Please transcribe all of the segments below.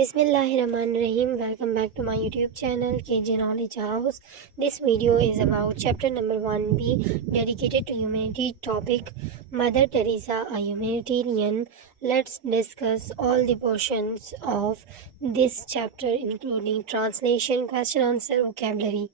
Bismillahirrahmanirrahim. Welcome back to my YouTube channel KJ Knowledge House. This video is about chapter number 1B dedicated to humanity topic Mother Teresa, a humanitarian. Let's discuss all the portions of this chapter including translation, question answer, vocabulary.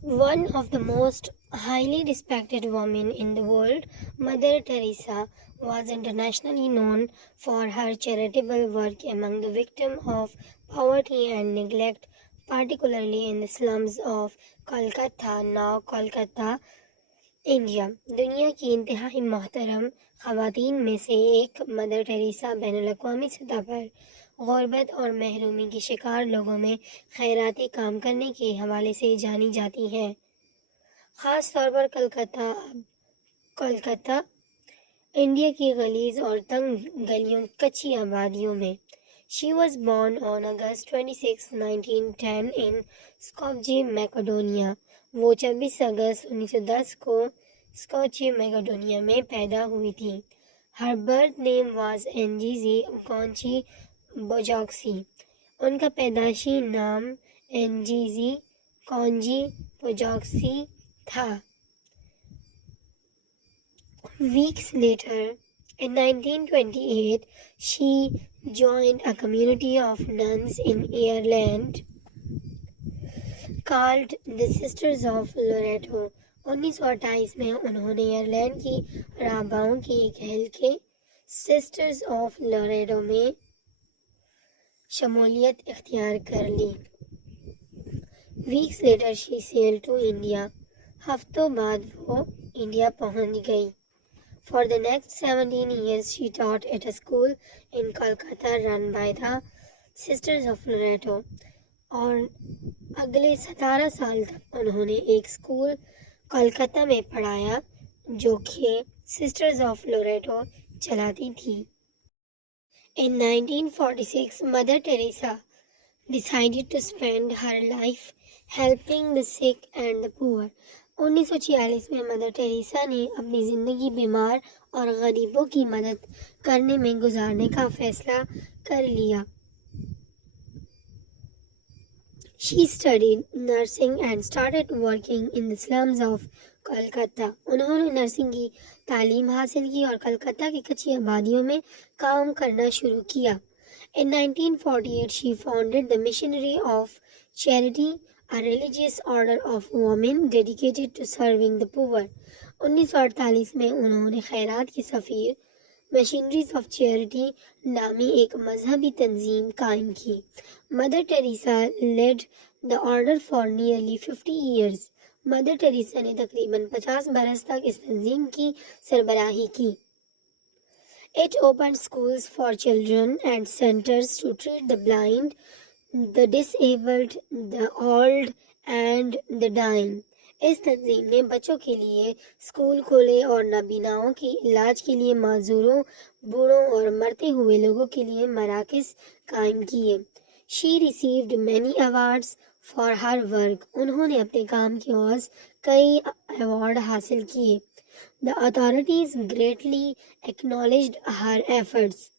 One of the most highly respected women in the world, Mother Teresa was internationally known for her charitable work among the victims of poverty and neglect, particularly in the slums of Kolkata, now Kolkata, India. दुनिया की इंतहाई मोहतरम ख़वातीन में से एक mother Teresa बैनुल-अक़वामी सतह पर ग़ुरबत और महरूमी के शिकार लोगों में खैराती काम करने के हवाले से जानी जाती हैं। ख़ास तौर पर कोलकाता इंडिया की गलीज़ और तंग गलियों कच्ची आबादियों में। She was born on August 26, 1910 in Skopje, Macedonia. वो 26 अगस्त 1910 को स्कॉचे मैकेडोनिया में पैदा हुई थी। हर बर्थ नेम वाज एनजीजी कॉन्ची बोजॉक्सी। उनका पैदाशी नाम एनजीजी कॉन्जी बोजॉक्सी था। Weeks later, in 1928, she joined a community of nuns in Ireland called the Sisters of Loreto. 1928 में उन्होंने आयरलैंड की राहबाओं की एक हल्के सिस्टर्स ऑफ लोरेटो में शमूलियत इख्तियार कर ली। Weeks later she sail to India. हफ्तों बाद वो इंडिया पहुंच गई। For the next 17 years, she taught at a school in Kolkata run by the Sisters of Loreto. और अगले 17 साल तक उन्होंने एक स्कूल कोलकाता में पढ़ाया जो कि सिस्टर्स ऑफ लोरेटो चलाती थी। In 1946, Mother Teresa decided to spend her life helping the sick and the poor. 1946 में मदर टेरेसा ने अपनी ज़िंदगी बीमार और गरीबों की मदद करने में गुजारने का फैसला कर लिया। She studied nursing and started working in the slums of Kolkata. उन्होंने नर्सिंग की तालीम हासिल की और कलकत्ता की कच्ची आबादियों में काम करना शुरू किया। In 1948, she founded the Missionary of Charity, a religious order of women dedicated to serving the poor. 1948 में उन्होंने खैरात की सफ़ीर मशीनरीज ऑफ चैरिटी नामी एक मजहबी तंजीम कायम की। Mother Teresa led the order for nearly 50 years. Mother Teresa ने तकरीबन 50 बरस तक इस तंजीम की सरबराही की। It opened schools for children and centers to treat the blind, the disabled, the old and the dying. इस तंजीम ने बच्चों के लिए स्कूल खोले और नाबीनाओं के इलाज के लिए माजूरों, बूढ़ों और मरते हुए लोगों के लिए मराकज़ कायम किए। She received many awards for her work. उन्होंने अपने काम की औज़ कई अवार्ड हासिल किए। The authorities greatly acknowledged her efforts.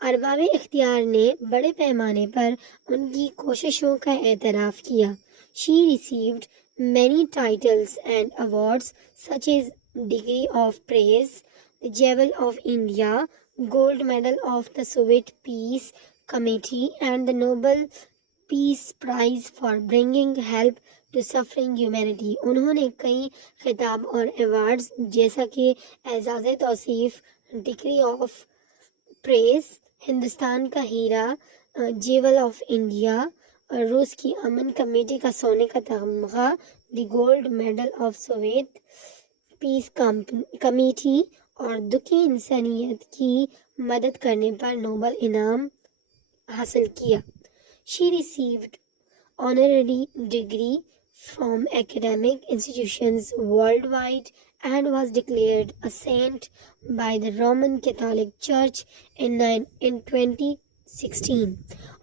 Arbab इख्तियार ने बड़े पैमाने पर उनकी कोशिशों का एतराफ़ किया। She received many titles and awards such as Degree of Praise, the Jewel of India, Gold Medal of the Soviet Peace Committee and the Nobel Peace Prize for bringing help to suffering humanity. उन्होंने कई खिताब और awards जैसा कि एजाज़ तौसीफ़, degree of press, Hindustan का हीरा, जेवल ऑफ इंडिया, रूस की अमन कमेटी का सोने का तमगा, the gold medal of Soviet peace committee और दुखी इंसानियत की मदद करने पर नोबल इनाम हासिल किया। She received honorary degree from academic institutions worldwide and was declared a saint by the Roman Catholic Church in 2016.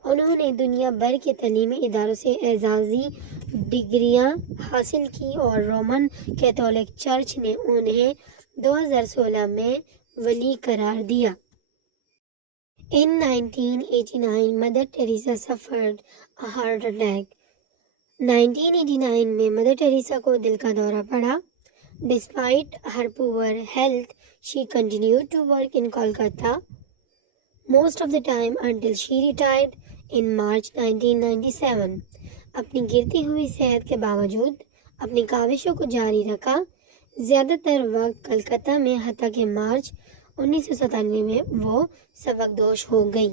उन्होंने दुनिया भर के तलीमी इदारों से एजाज़ी डिग्रियां हासिल की और रोमन कैथोलिक चर्च ने उन्हें 2016 में वली करार दिया। In 1989, Mother Teresa suffered a heart attack. 1989 में मदर टेरेसा को दिल का दौरा पड़ा. Despite her poor health, she continued to work in Kolkata most of the time until she retired in March 1997. अपनी गिरती हुई सेहत के बावजूद अपनी काविशों को जारी रखा. ज़्यादातर वक्त कलकत्ता में हत्ता के मार्च 1997 में वो सबकदोश हो गई.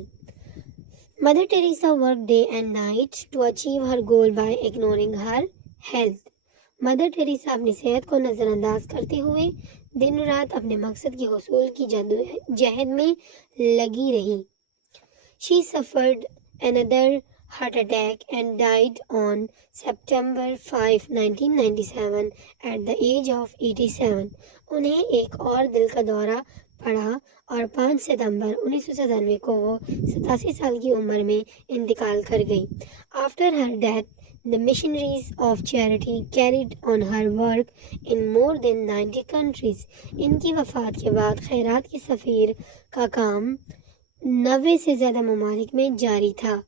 Mother Teresa worked day and night to achieve her goal by ignoring her health. Mother Teresa अपनी सेहत को नज़रअंदाज करते हुए दिन रात अपने मकसद के हुसूल की जद्दोजहद में लगी रही. She suffered another heart attack and died on September 5, 1997 at the age of 87. उन्हें एक और दिल का दौरा पड़ा और 5 सितंबर 1997 को वो 87 साल की उम्र में इंतकाल कर गई. After her death, the missionaries of charity carried on her work in more than 90 countries. इनकी वफ़ात के बाद खैरात की सफ़ीर का काम 90 से ज़्यादा ममालिक में जारी था.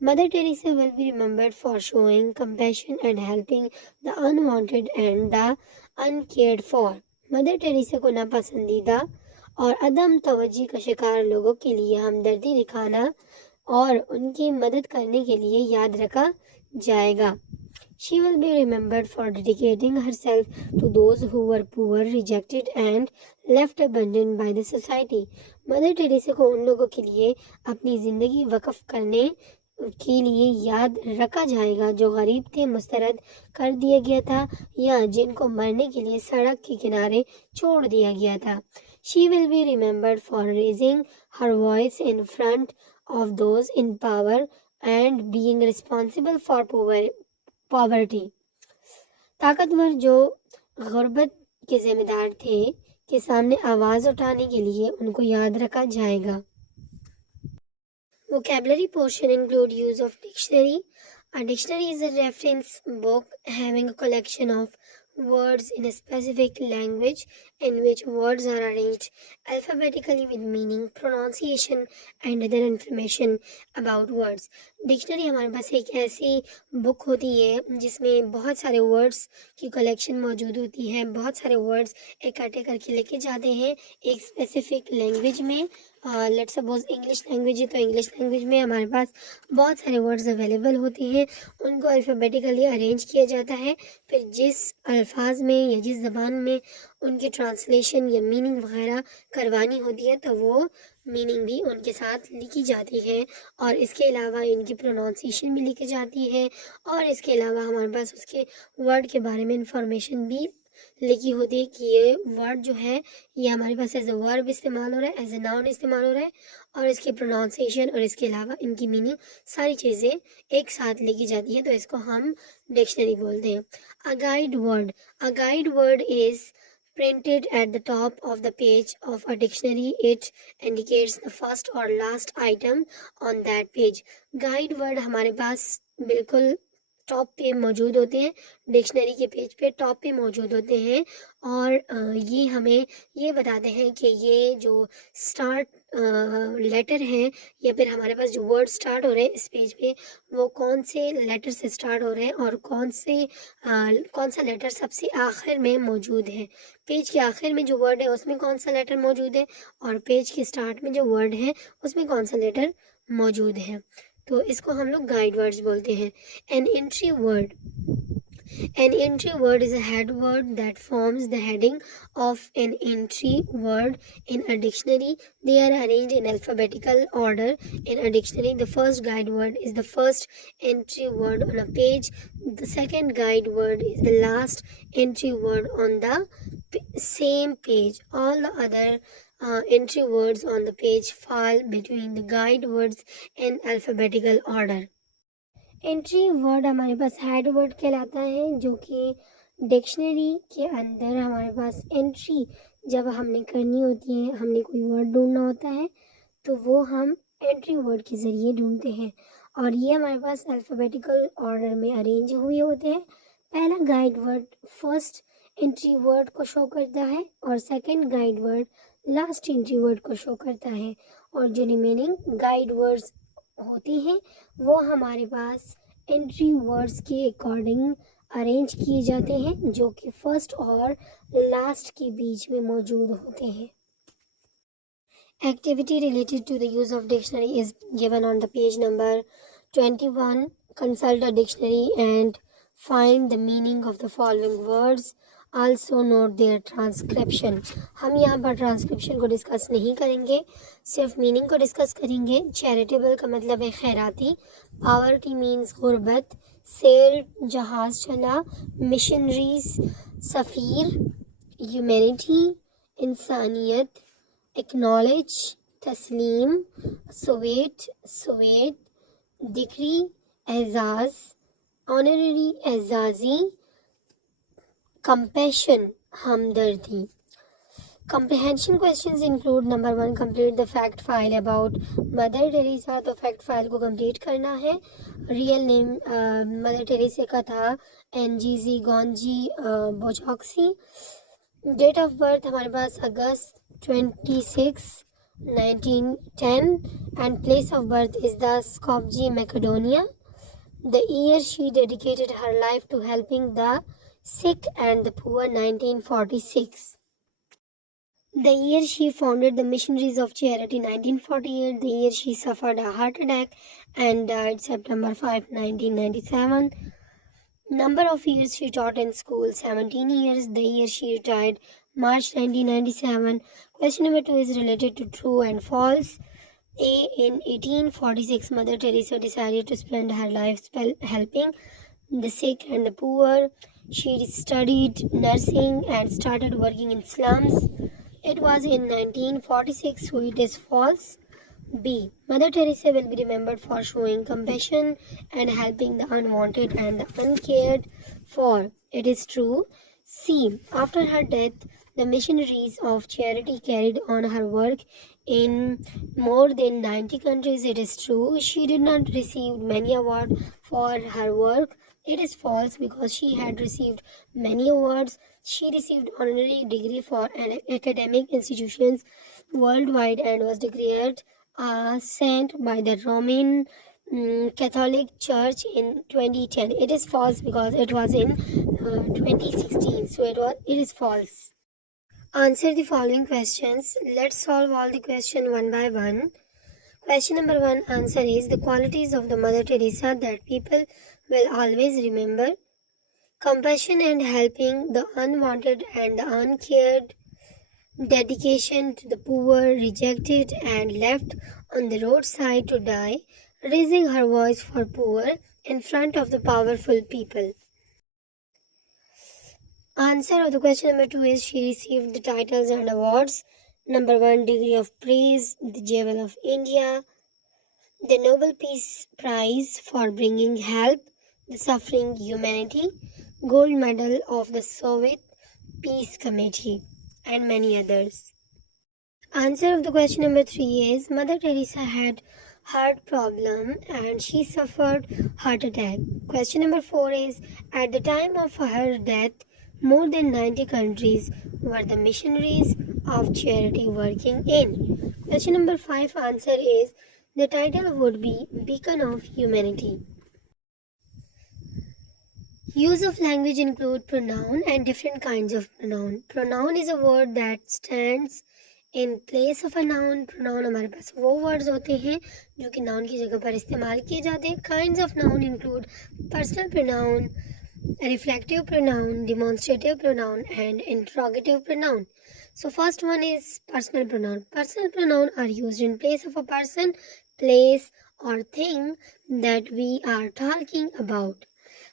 Mother Teresa will be remembered for showing compassion and helping the unwanted and the uncared for. Mother Teresa को नापसंदीदा और अदम तवज्जो का शिकार लोगों के लिए हमदर्दी दिखाना और उनकी मदद करने के लिए याद रखा जाएगा. She will be remembered for dedicating herself to those who were poor, rejected and left abandoned by the society. Mother Teresa को उन लोगों के लिए अपनी ज़िंदगी वक़्फ़ करने के लिए याद रखा जाएगा जो गरीब थे, मुस्तरद कर दिया गया था या जिनको मरने के लिए सड़क के किनारे छोड़ दिया गया था. She will be remembered for raising her voice in front of those in power and being responsible for poverty. ताकतवर जो गुर्बत के जिम्मेदार थे के सामने आवाज़ उठाने के लिए उनको याद रखा जाएगा. Vocabulary portion include use of dictionary. A dictionary is a reference book having a collection of words in a specific language in which words are arranged alphabetically with meaning, pronunciation and other information about words. Dictionary हमारे पास एक ऐसी book होती है जिसमें बहुत सारे words की collection मौजूद होती है. बहुत सारे वर्ड्स इकट्ठे करके लेके जाते हैं एक स्पेसिफिक लैंग्वेज में. लेट्स सपोज इंग्लिश लैंग्वेज है तो इंग्लिश लैंग्वेज में हमारे पास बहुत सारे वर्ड्स अवेलेबल होते हैं. उनको अल्फ़ाबेटिकली अरेंज किया जाता है. फिर जिस अल्फाज में या जिस ज़बान में उनकी ट्रांसलेशन या मीनिंग वगैरह करवानी होती है तो वो मीनिंग भी उनके साथ लिखी जाती है और इसके अलावा इनकी प्रोनाउंसिएशन भी लिखी जाती है और इसके अलावा हमारे पास उसके वर्ड के बारे में इंफॉर्मेशन भी लिखी होती है कि ये वर्ड जो है ये हमारे पास एज ए वर्ब इस्तेमाल हो रहा है, एज ए नाउन इस्तेमाल हो रहा है और इसकी प्रोनाउंसिएशन और इसके अलावा इनकी मीनिंग सारी चीज़ें एक साथ लिखी जाती है तो इसको हम डिक्शनरी बोलते हैं. A guide word is printed at the top of the page of a dictionary. It indicates the first or last item on that page. Guide word हमारे पास बिल्कुल टॉप पे मौजूद होते हैं, डिक्शनरी के पेज पे टॉप पे मौजूद होते हैं और ये हमें ये बताते हैं कि ये जो स्टार्ट लेटर हैं या फिर हमारे पास जो वर्ड स्टार्ट हो रहे हैं इस पेज पे वो कौन से लेटर से स्टार्ट हो रहे हैं और कौन सा लेटर सबसे आखिर में मौजूद है. पेज के आखिर में जो वर्ड है उसमें कौन सा लेटर मौजूद है और पेज के स्टार्ट में जो वर्ड है उसमें कौन सा लेटर मौजूद है. तो इसको हम लोग गाइड वर्ड्स बोलते हैं. An entry word is a head word that forms the heading of an entry word in a dictionary. They are arranged in alphabetical order in a dictionary. The first guide word is the first entry word on a page. The second guide word is the last entry word on the same page. All the other entry words on the page fall between the guide words in alphabetical order. Entry word हमारे पास head word कहलाता है जो कि dictionary के अंदर हमारे पास entry जब हमने करनी होती है, हमने कोई वर्ड ढूंढना होता है तो वो हम एंट्री वर्ड के ज़रिए ढूंढते हैं और ये हमारे पास अल्फ़ाबेटिकल ऑर्डर में अरेंज हुए होते हैं. पहला guide word first entry word को शो करता है और second guide word last entry word को शो करता है और जो रिमेनिंग गाइड वर्ड्स होती हैं वो हमारे पास एंट्री वर्ड्स के अकॉर्डिंग अरेंज किए जाते हैं, जो कि फर्स्ट और लास्ट के बीच में मौजूद होते हैं. Activity related to the use of dictionary is given on the page number 21. Consult a dictionary and find the meaning of the following words. Also note their transcription. हम यहाँ पर ट्रांसक्रिप्शन को डिस्कस नहीं करेंगे, सिर्फ मीनिंग को discuss करेंगे. Charitable का मतलब है खैराती. पावर्टी मीन्स गुर्बत. सेल जहाज चला. मिशनरीज सफ़ीर. ह्यूमैनिटी इंसानियत. एक्नॉलेज तस्लीम. सोवेट डिक्री एजाज. ऑनररी एजाजी. compassion हमदर्दी. Comprehension questions include number 1, complete the fact file about Mother Teresa. तो fact file को complete करना है. Real name Mother Teresa का था NGZ Gonji Bojoxi. Date of birth हमारे पास अगस्त 26, 1910 and place of birth is the Skopje, Macedonia. The year she dedicated her life to helping the sick and the poor, 1946. The year she founded the Missionaries of Charity, 1948. The year she suffered a heart attack and died, September 5, 1997. Number of years she taught in school, 17 years. The year she retired, March 1997. Question number 2 is related to true and false. A. In 1846, Mother Teresa decided to spend her life helping the sick and the poor. She studied nursing and started working in slums. It was in 1946, so it is false. B. Mother Teresa will be remembered for showing compassion and helping the unwanted and the uncared for. It is true. C. After her death, the missionaries of charity carried on her work in more than 90 countries. It is true. She did not receive many awards for her work. It is false because she had received many awards. She received honorary degree for academic institutions worldwide and was declared a saint by the Roman Catholic Church in 2010. It is false because it was in 2016. So it is false. Answer the following questions. Let's solve all the questions one by one. Question number 1 answer is the qualities of the Mother Teresa that people will always remember. Compassion and helping the unwanted and the uncared. Dedication to the poor, rejected and left on the roadside to die. Raising her voice for poor in front of the powerful people. Answer of the question number 2 is she received the titles and awards. Number 1, degree of praise, the Jewel of India, the Nobel Peace Prize for bringing help, the suffering humanity, gold medal of the Soviet Peace Committee, and many others. Answer of the question number 3 is Mother Teresa had heart problem and she suffered heart attack. Question number 4 is at the time of her death, more than 90 countries were the missionaries of charity working in. Question number 5 answer is the title would be Beacon of Humanity. Use of language include pronoun and different kinds of pronoun. Pronoun is a word that stands in place of a noun. Pronoun हमारे पास वो words होते हैं जो कि noun की जगह पर इस्तेमाल किए जाते हैं. Kinds of noun include personal pronoun, reflective pronoun, demonstrative pronoun and interrogative pronoun. So first one is personal pronoun. Personal pronoun are used in place of a person, place or thing that we are talking about.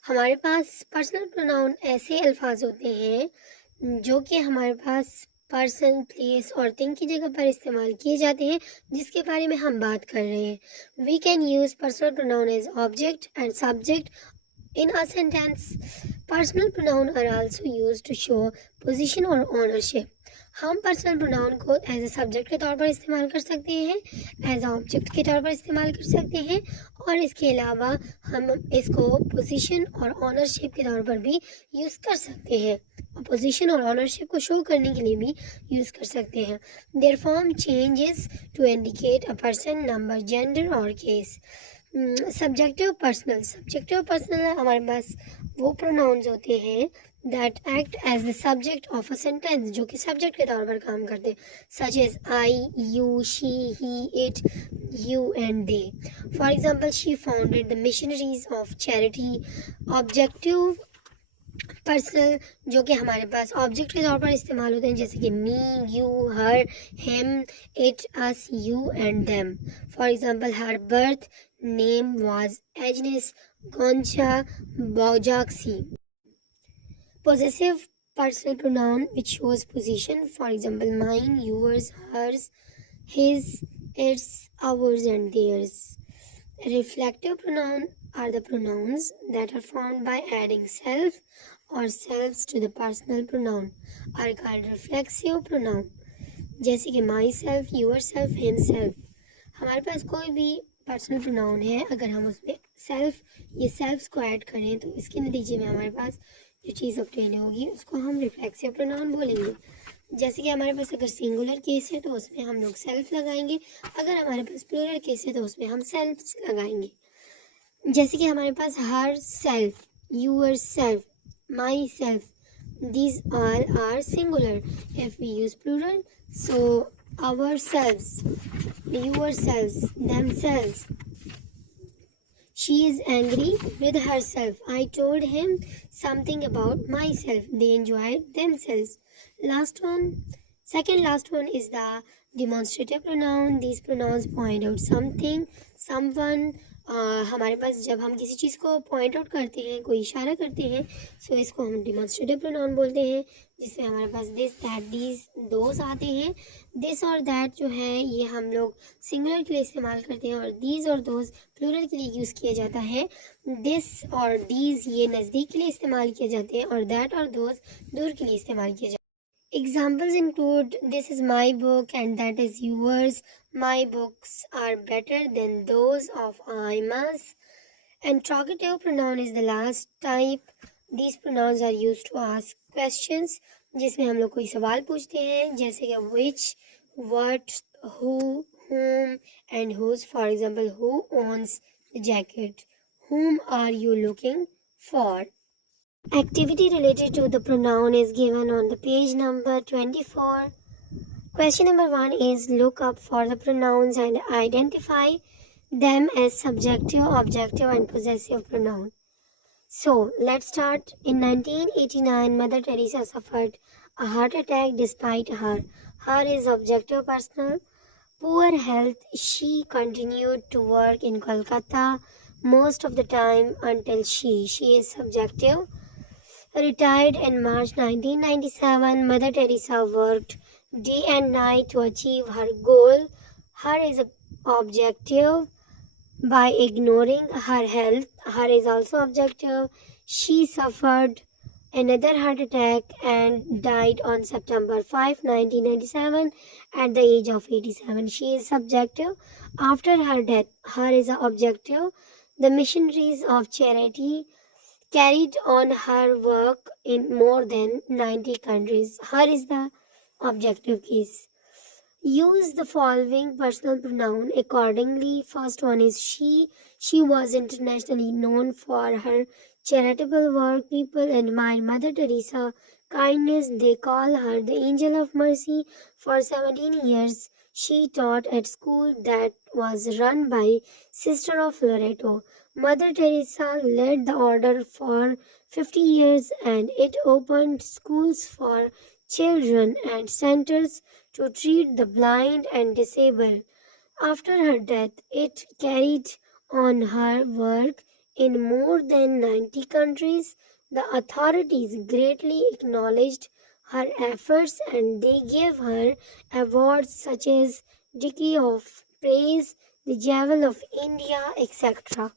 हमारे पास personal pronoun ऐसे अल्फाज होते हैं जो कि हमारे पास person, place और thing की जगह पर इस्तेमाल किए जाते हैं जिसके बारे में हम बात कर रहे हैं. We can use personal pronoun as object and subject in a sentence. Personal pronoun are also used to show position or ownership. हम पर्सनल प्रोनाउन को एज ए सब्जेक्ट के तौर पर इस्तेमाल कर सकते हैं, एज ऑब्जेक्ट के तौर पर इस्तेमाल कर सकते हैं और इसके अलावा हम इसको पोजीशन और ऑनरशिप के तौर पर भी यूज़ कर सकते हैं. पोजीशन और ऑनरशिप को शो करने के लिए भी यूज़ कर सकते हैं। Their form changes to indicate a person, number, gender और केस। सब्जेक्टिव पर्सनल हमारे पास वो प्रोनाउंस होते हैं that act as the subject of a sentence, जो कि सब्जेक्ट के तौर पर काम करते हैं, such as I, you, she, he, it, you and they. For example, she founded the missionaries of charity. Objective personal जो कि हमारे पास ऑब्जेक्ट के तौर पर इस्तेमाल होते हैं, जैसे कि me, you, her, him, it, us, you and them. For example, her birth name was Agnes Gonxha Bojaxhiu. Possessive personal pronoun which shows position, for example, mine, yours, hers, his, its, ours and theirs. Reflective pronoun are the pronouns that are formed by adding self or selves to the personal pronoun are called reflexive pronoun. जैसे कि myself, yourself, himself. हमारे पास कोई भी personal pronoun है, अगर हम उसमें सेल्फ, ये सेल्फ्स को ऐड करें तो इसके नतीजे में हमारे पास जो चीज़ ऑब्टेन होगी उसको हम रिफ्लेक्सिव प्रोनाउन बोलेंगे. जैसे कि हमारे पास अगर सिंगुलर केस है तो उसमें हम लोग सेल्फ लगाएंगे, अगर हमारे पास प्लूरल केस है तो उसमें हम सेल्फ्स लगाएंगे. जैसे कि हमारे पास herself, yourself, myself, these all are singular. If we use plural, so ourselves, yourselves, themselves. She is angry with herself. I told him something about myself. They enjoyed themselves. Second last one is the demonstrative pronoun. These pronouns point out something, someone. हमारे पास जब हम किसी चीज़ को point out करते हैं, कोई इशारा करते हैं, सो इसको हम डिमॉन्स्ट्रेटिव प्रोनाउन बोलते हैं, जिसमें हमारे पास दिस, दैट, दीज, दोस आते हैं. दिस और दैट जो है ये हम लोग सिंगुलर के लिए इस्तेमाल करते हैं और दीज और दोस प्लूरल के लिए यूज़ किया जाता है. दिस और दीज ये नज़दीक के लिए इस्तेमाल किए जाते हैं और दैट और दोस दूर के लिए इस्तेमाल किए जाते हैं. Examples include this is my book and that is yours. My books are better than those of Aima's. Interrogative pronoun is the last type. These pronouns are used to ask questions, जिसमें हम लोग कोई सवाल पूछते हैं, जैसे कि which, what, who, whom and whose. For example, who owns the jacket? Whom are you looking for? Activity related to the pronoun is given on the page number 24. Question number 1 is look up for the pronouns and identify them as subjective, objective and possessive pronoun. So, let's start. In 1989, Mother Teresa suffered a heart attack despite her. Her is objective personal. Poor health, she continued to work in Kolkata most of the time until she is subjective. Retired in March 1997, Mother Teresa worked day and night to achieve her goal. Her is objective. By ignoring her health, her is also objective. She suffered another heart attack and died on September 5, 1997 at the age of 87. She is subjective. After her death, her is objective. The missionaries of charity carried on her work in more than 90 countries. Her is the objective case. Use the following personal pronoun accordingly. First one is she. She was internationally known for her charitable work. People admire Mother Teresa kindness. They call her the Angel of Mercy. For 17 years, she taught at school that was run by Sister of Loreto. Mother Teresa led the order for 50 years and it opened schools for children and centers to treat the blind and disabled. After her death, it carried on her work in more than 90 countries. The authorities greatly acknowledged her efforts and they gave her awards such as Degree of Praise, the Jewel of India, etc.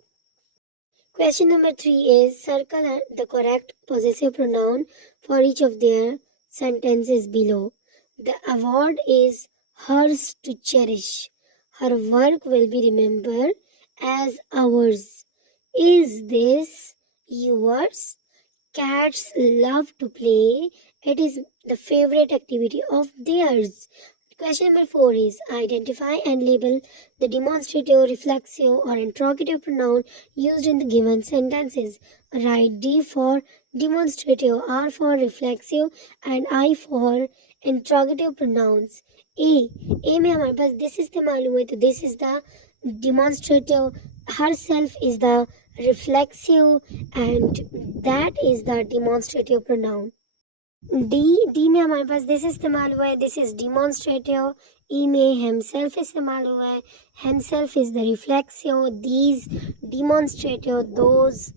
Question number 3 is circle the correct possessive pronoun for each of their sentences below. The award is hers to cherish. Her work will be remembered as ours. Is this yours? Cats love to play. It is the favorite activity of theirs. Question number 4 is identify and label the demonstrative, reflexive, or interrogative pronoun used in the given sentences. Write D for demonstrative, R for reflexive, and I for interrogative pronouns. A में हमारे पास this इस्तेमाल हुए तो this is the demonstrative, herself is the reflexive, and that is the demonstrative pronoun. D में हमारे पास this इस्तेमाल हुआ है, दिस इज डिमॉन्स्ट्रेटिव. ई में हिमसेल्फ इस्तेमाल हुआ है, himself is the reflexive. These demonstrative. Those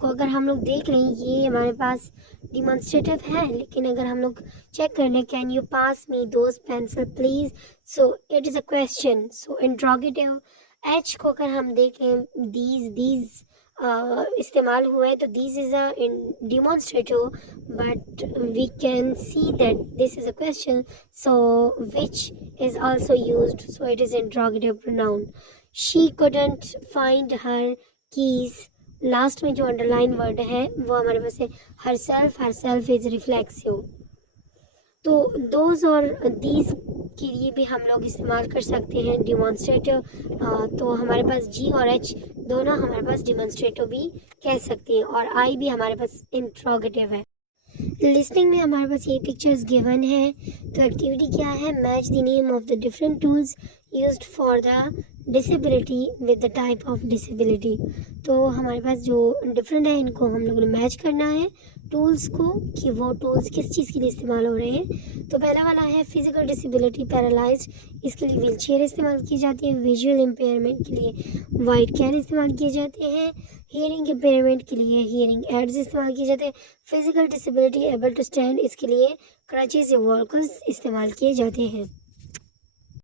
को अगर हम लोग देख रहे हैं ये हमारे पास डिमॉन्स्ट्रेटिव है, लेकिन अगर हम लोग चेक कर लें can you pass me those pencil please, so it is a question. So interrogative. एच को अगर हम देखें दीज इस्तेमाल हुआ है तो this is a demonstrative, but we can see that this is a question, so which is also used, so it is interrogative pronoun. She couldn't find her keys. Last में जो अंडरलाइन वर्ड है वो हमारे पास है herself is reflexive. तो those और these के लिए भी हम लोग इस्तेमाल कर सकते हैं डिमॉन्स्ट्रेटिव. तो हमारे पास जी और एच दोनों हमारे पास डिमॉन्स्ट्रेटिव भी कह सकते हैं, और आई भी हमारे पास इंट्रोगेटिव है. लिस्टिंग में हमारे पास ये पिक्चर्स गिवन है. तो एक्टिविटी क्या है, match the name of the different tools used for the disability with the type of disability. तो हमारे पास जो डिफरेंट है इनको हम लोगों ने मैच करना है टूल्स को, कि वो टूल्स किस चीज़ के लिए इस्तेमाल हो रहे हैं. तो पहला वाला है फिजिकल डिसेबिलिटी, पैरालाइज्ड. इसके लिए व्हील चेयर इस्तेमाल की जाती है. विजुअल इम्पेयरमेंट के लिए वाइट कैन इस्तेमाल किए जाते हैं. हियरिंग इम्पेयरमेंट के लिए हियरिंग एड्स इस्तेमाल किए जाते हैं. Physical disability able to stand, इसके लिए क्रचेस या वॉल्कर्स इस्तेमाल किए जाते हैं.